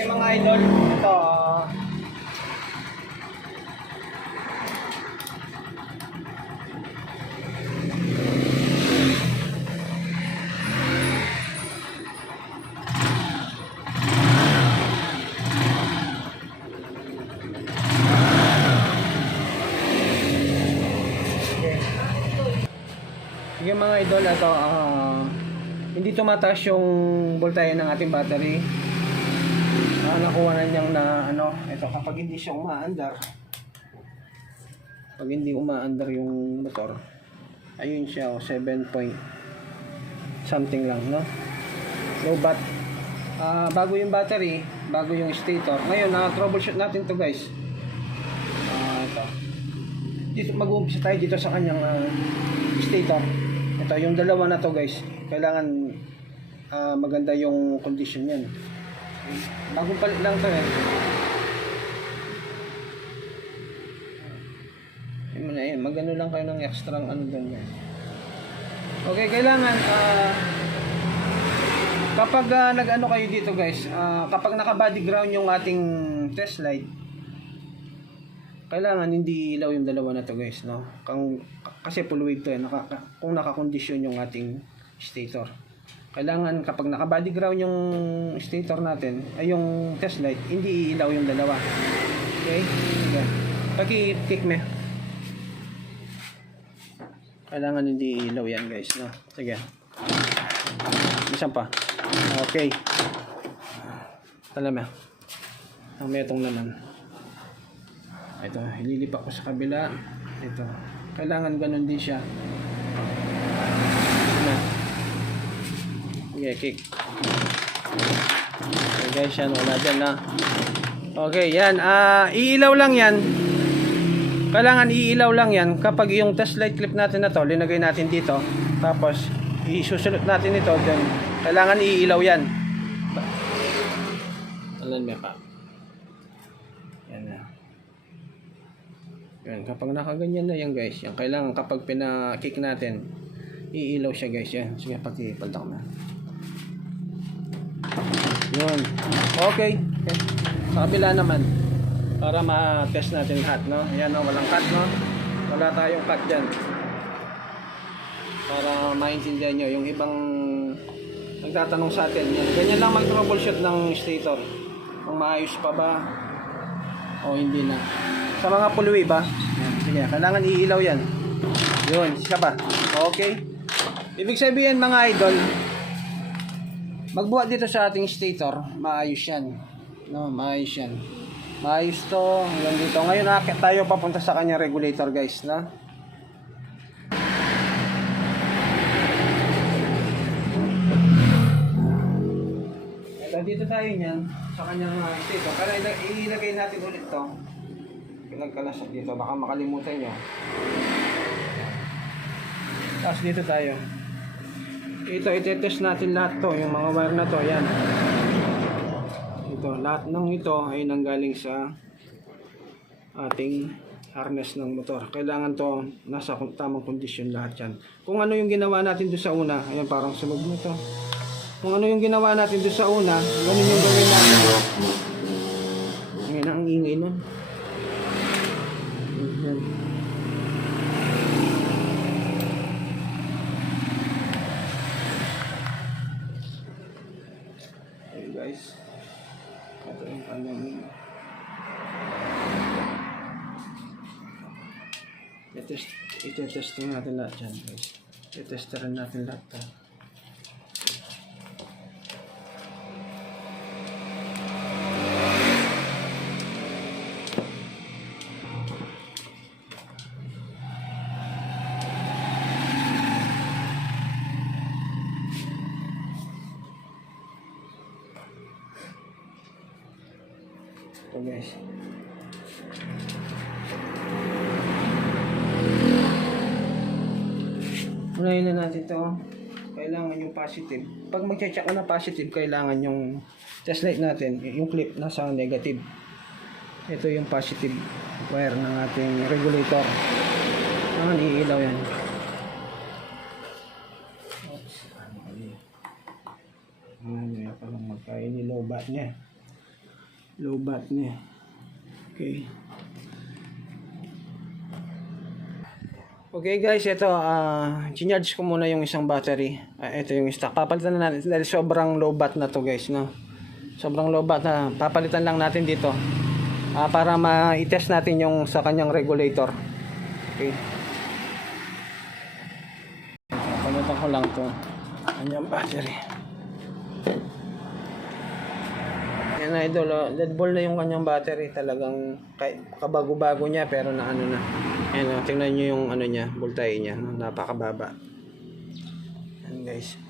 Okay mga idol, ito ah, Sige mga idol, ito ah, hindi tumataas yung voltahe ng ating battery. Ah, nakuha na niyang na ano, ito kapag hindi siya umaandar. Pag hindi umaandar yung motor, ayun siya, oh, 7 point something lang, no? Low bat. Ah, bago yung battery, bago yung stator. Ngayon, na-troubleshoot natin to guys. Ah, ito. Dito mag-uumpisa tayo dito sa kanyang ah, stator. Ito, yung dalawa na to guys. Kailangan ah, maganda yung condition yan. Bagong lang to eh. Yun mo na yun. Magano lang kayo ng extra ano doon yan. Okay, kailangan ah, kapag ah, nag-ano kayo dito guys, ah, kapag naka-body ground yung ating test light, kailangan hindi ilaw yung dalawa na to guys, no? Kung, kasi full wave to eh, naka, kung nakakondisyon yung ating stator. Kailangan kapag naka-body ground yung stator natin, ay yung test light, hindi ilaw yung dalawa. Okay? Sige. Paki-tick me. Kailangan hindi ilaw yan guys, no? Sige. Isa pa. Okay. Alam mo. Ang metong naman. Ito, ililipat ko sa kabila. Ito. Kailangan ganun din siya. Na. Okay, kick. Okay guys, yan. Wala dyan na. Okay, yan. Ah, iilaw lang yan. Kailangan iilaw lang yan kapag yung test light clip natin na to, linagay natin dito. Tapos, isusunod natin ito. Then, kailangan iilaw yan. Alam mo pa. Yan na. Yan, kapag nakaganyan na yan guys, yan kailangan kapag pina-kick natin, iilaw siya guys yan. Sige, pagkipalda ko na. Yun. Okay. okay. Sa kabila naman, para ma-test natin lahat, no? Ayan, no? Walang cut, no? Wala tayong cut dyan. Para maintindihan nyo, yung ibang nagtatanong sa atin, yan. Ganyan lang mag-troubleshoot ng stator. Kung maayos pa ba, o hindi na. Sa mga puluwi ba? Sige, kailangan iilaw yan. Yun, siya ba? Okay. Ibig sabihin mga idol, magbuhat dito sa ating stator, maayos yan. No, maayos yan. Maayos to, hanggang dito. Ngayon akit tayo papunta sa kanyang regulator guys, na. Ito, dito tayo niyan, sa kanyang uh, stator. Pero ila- ilagay natin ulit to. Pinagkalasok dito, baka makalimutan nyo. Tapos dito tayo. Ito, itetest natin lahat to, yung mga wire na to, yan. Ito, lahat ng ito ay nanggaling sa ating harness ng motor. Kailangan to nasa tamang kondisyon lahat yan. Kung ano yung ginawa natin doon sa una, ayan parang sunog mo to. Kung ano yung ginawa natin doon sa una, ganun yung gawin natin. Ngayon ang ingay nun. Ayan. Guys. Ito yung kanyang I-test, i-testing natin lahat yan guys. I-testerin natin lahat to. Ito guys. Unahin na natin to. Kailangan yung positive. Pag mag-check ka na positive, kailangan yung test light natin, yung clip nasa negative. Ito yung positive wire ng ating regulator. Ah, iilaw yan. Ano kali? Ano palang magkain ni niya. Low bat niya. Okay. Okay guys, ito, ah, uh, ko muna yung isang battery. Ah, ito yung stock. Papalitan na natin dahil sobrang low bat na to guys, no? Sobrang low bat na. Papalitan lang natin dito. Ah, para ma-test natin yung sa kanyang regulator. Okay. Palitan ko lang to. Kanyang battery. Na idol, oh. lead ball na yung kanyang battery. Talagang kabago-bago niya pero na ano na. Ayan, oh, tingnan nyo yung ano niya, voltahe niya. No? Napakababa. Yan guys.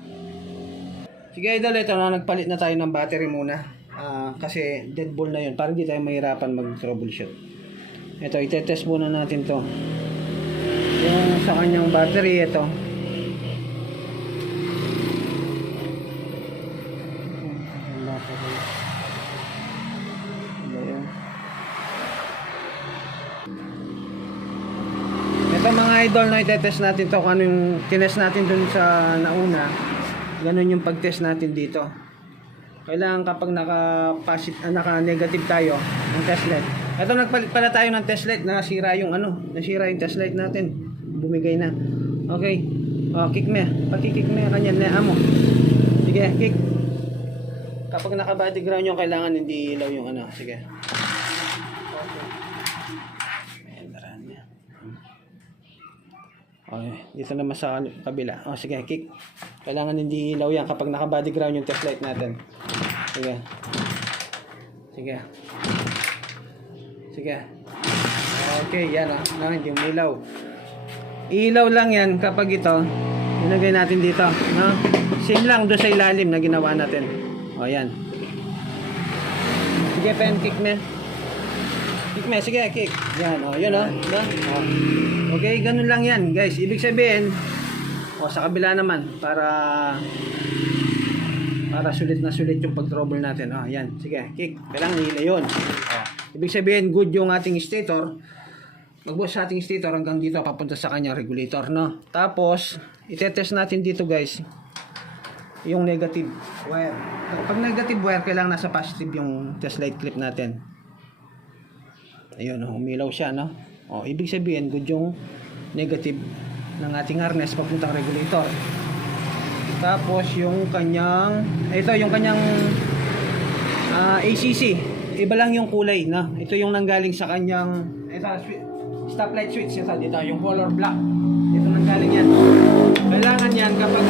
Sige idol, ito na nagpalit na tayo ng battery muna. Ah, kasi dead ball na yun. Para hindi tayo mahirapan mag-troubleshoot. Ito, itetest muna natin to. Yung sa kanyang battery, ito. Idol na itetest natin to kung ano yung tinest natin dun sa nauna. Ganun yung pag-test natin dito. Kailangan kapag naka ah, naka negative tayo ng test light. Ito nagpalit pala tayo ng test light, nasira yung ano, nasira yung test light natin. Bumigay na. Okay. Oh, kick me. Pati-kick me kanya na amo. Sige, kick. Kapag naka-body ground yung kailangan hindi ilaw yung ano. Sige. Okay. Okay, dito naman sa kabila. Oh, sige, kick. Kailangan hindi ilaw yan kapag naka-body ground yung test light natin. Sige. Sige. Sige. Okay, yan ah. No, hindi umilaw. Ilaw lang yan kapag ito, ilagay natin dito. No? Same lang doon sa ilalim na ginawa natin. O, yan. Sige, pen, kick me. Kick me, sige, kick. Yan, o, yun o. No? O. Okay, ganun lang yan, guys. Ibig sabihin, o, sa kabila naman, para para sulit na sulit yung pag-trouble natin. O, yan, sige, kick. Kailangan nila yun. O. Ibig sabihin, good yung ating stator. Magbuhos sa ating stator hanggang dito papunta sa kanyang regulator, no? Tapos, itetest natin dito, guys yung negative wire. Pag negative wire, kailangan nasa positive yung test light clip natin. Ayun, oh, umilaw siya, no? O, ibig sabihin, good yung negative ng ating harness papuntang regulator. Tapos, yung kanyang, ito, yung kanyang ah, ACC. Iba lang yung kulay, no? Ito yung nanggaling sa kanyang, ito, stoplight switch, ito, dito, yung color black. Ito nanggaling yan. Kailangan yan kapag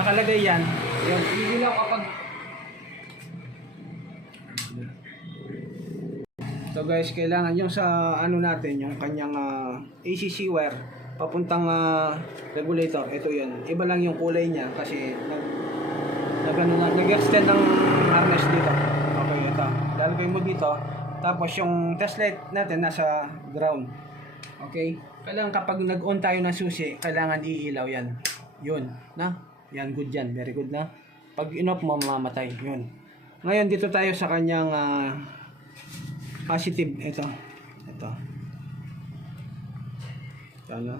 nakalagay yan, yun, ilaw kapag So guys, kailangan yung sa ano natin, yung kanyang ah, ACC wire papuntang ah, regulator. Ito 'yun. Iba lang yung kulay niya kasi nag nag ano na, nag-extend ng harness dito. Okay, ito. Lalagay mo dito. Tapos yung test light natin nasa ground. Okay? Kailangan kapag nag-on tayo ng susi, kailangan iilaw yan. Yun. Na? Yan, good yan. Very good na. Pag in-off mo, mamamatay. Yun. Ngayon, dito tayo sa kanyang ah, positive. Ito. Ito. Ito, ano?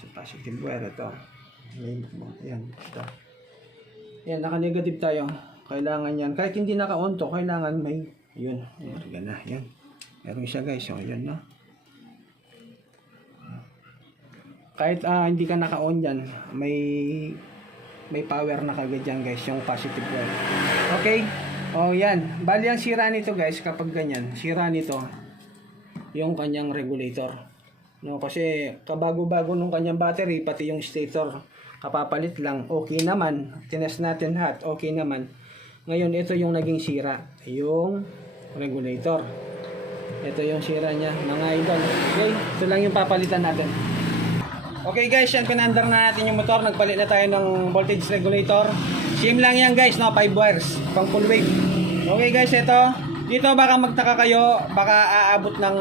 Sa positive wire, ito. Mo. Yan. Ito. Yan, naka-negative tayo. Kailangan yan. Kahit hindi naka-on to, kailangan may yun. Yan na. Yan. Meron isa guys. So, yan na. kahit ah, hindi ka naka-on yan, may may power na kagad yan guys, yung positive wire. Okay? Oh, yan. Bali ang sira nito guys, kapag ganyan, sira nito yung kanyang regulator. No, kasi kabago-bago nung kanyang battery, pati yung stator, kapapalit lang, okay naman. Tinest natin lahat, okay naman. Ngayon, ito yung naging sira, yung regulator. Ito yung sira niya, mga idol. Okay, ito lang yung papalitan natin. Okay guys, yan pinandar na natin yung motor. Nagpalit na tayo ng voltage regulator. Same lang yan guys, no? 5 wires, pang full weight. Okay guys, ito. Dito baka magtaka kayo, baka aabot ng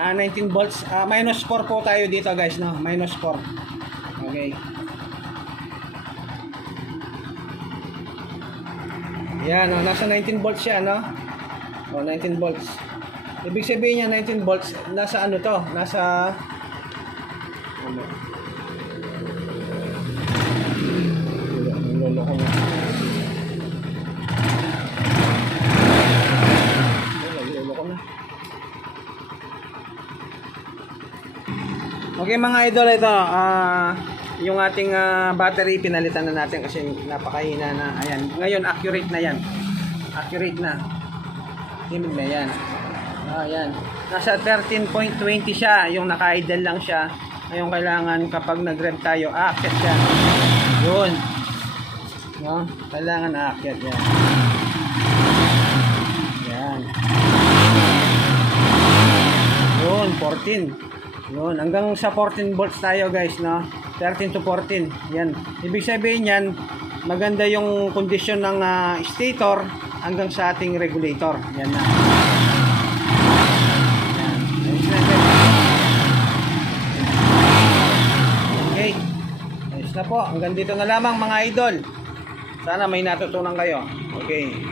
ah, 19 volts. Ah, minus 4 po tayo dito guys, no? Minus 4. Okay. Yan, no? nasa 19 volts siya, no? O, 19 volts. Ibig sabihin niya 19 volts, nasa ano to? Nasa ano? Lolo ko na. Okay mga idol, ito, ah, yung ating ah, battery pinalitan na natin kasi napakahina na. Ayan, ngayon accurate na yan. Accurate na. Himig na yan. Ah, yan. Nasa 13.20 siya, yung naka-idle lang siya. Ngayon kailangan kapag nag-rev tayo, aakyat siya. Yun. No? Kailangan aakyat yan. Yan. Yun, 14. Yun, hanggang sa 14 volts tayo guys, no? 13 to 14. Yan. Ibig sabihin yan, maganda yung kondisyon ng ah, stator hanggang sa ating regulator. Yan na. Okay. Ayos na po. Hanggang dito na lamang mga idol. Sana may natutunan kayo. Okay.